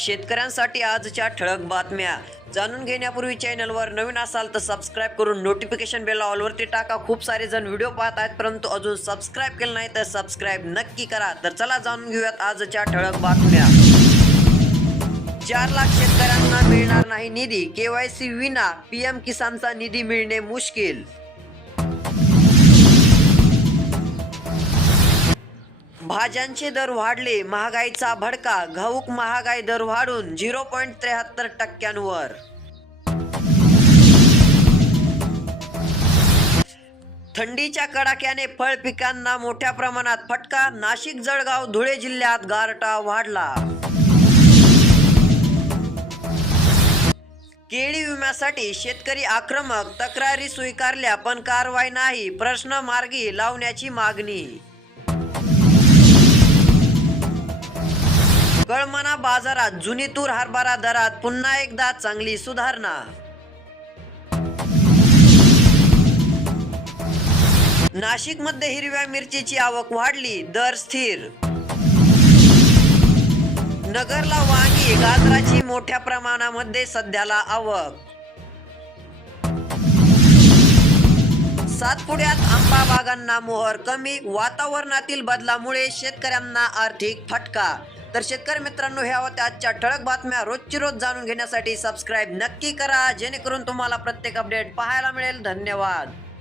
शेतकऱ्यांसाठी आजच्या ठळक बातम्या. जाणून घेण्यापूर्वी चॅनलवर नवीन असाल तर सबस्क्राईब करून नोटिफिकेशन बेल ऑलवरती टाका. खूप सारे जण व्हिडिओ पाहत आहेत परंतु अजून सबस्क्राईब केलं नाही तर सबस्क्राईब नक्की करा. तर चला जाणून घेऊयात आजच्या ठळक बातम्या. चार लाख शेतकऱ्यांना मिळणार नाही निधी. केवायसी विना पीएम किसानचा निधी मिळणे मुश्किल. भाज्यांचे दर वाढले महागाईचा भडका घाऊक महागाई दर वाढून झिरो पॉईंट त्र्याहत्तर टक्क्यांवर. थंडीच्या कडाक्याने फळ पिकांना मोठ्या प्रमाणात फटका नाशिक जळगाव धुळे जिल्ह्यात गारटा वाढला. केळी विम्यासाठी शेतकरी आक्रमक तक्रारी स्वीकारल्या पण कारवाई नाही प्रश्न मार्गी लावण्याची मागणी कळमना बाजारात जुनी तूर हरभरा दरात पुन्हा एकदा चांगली सुधारणा. नाशिकमध्ये हिरव्या मिरचीची आवक वाढली दर स्थिर. नगरला वांगी गाजराची मोठ्या प्रमाणामध्ये सध्याला आवक. सातपुड्यात आंबा बागांना मोहर कमी वातावरणातील बदलामुळे शेतकऱ्यांना आर्थिक फटका. तर शेतकरी मित्रांनो ह्या होत्या आजच्या ठळक बातम्या. रोजची रोज जाणून घेण्यासाठी सबस्क्राईब नक्की करा जेणेकरून तुम्हाला प्रत्येक अपडेट पाहायला मिळेल. धन्यवाद.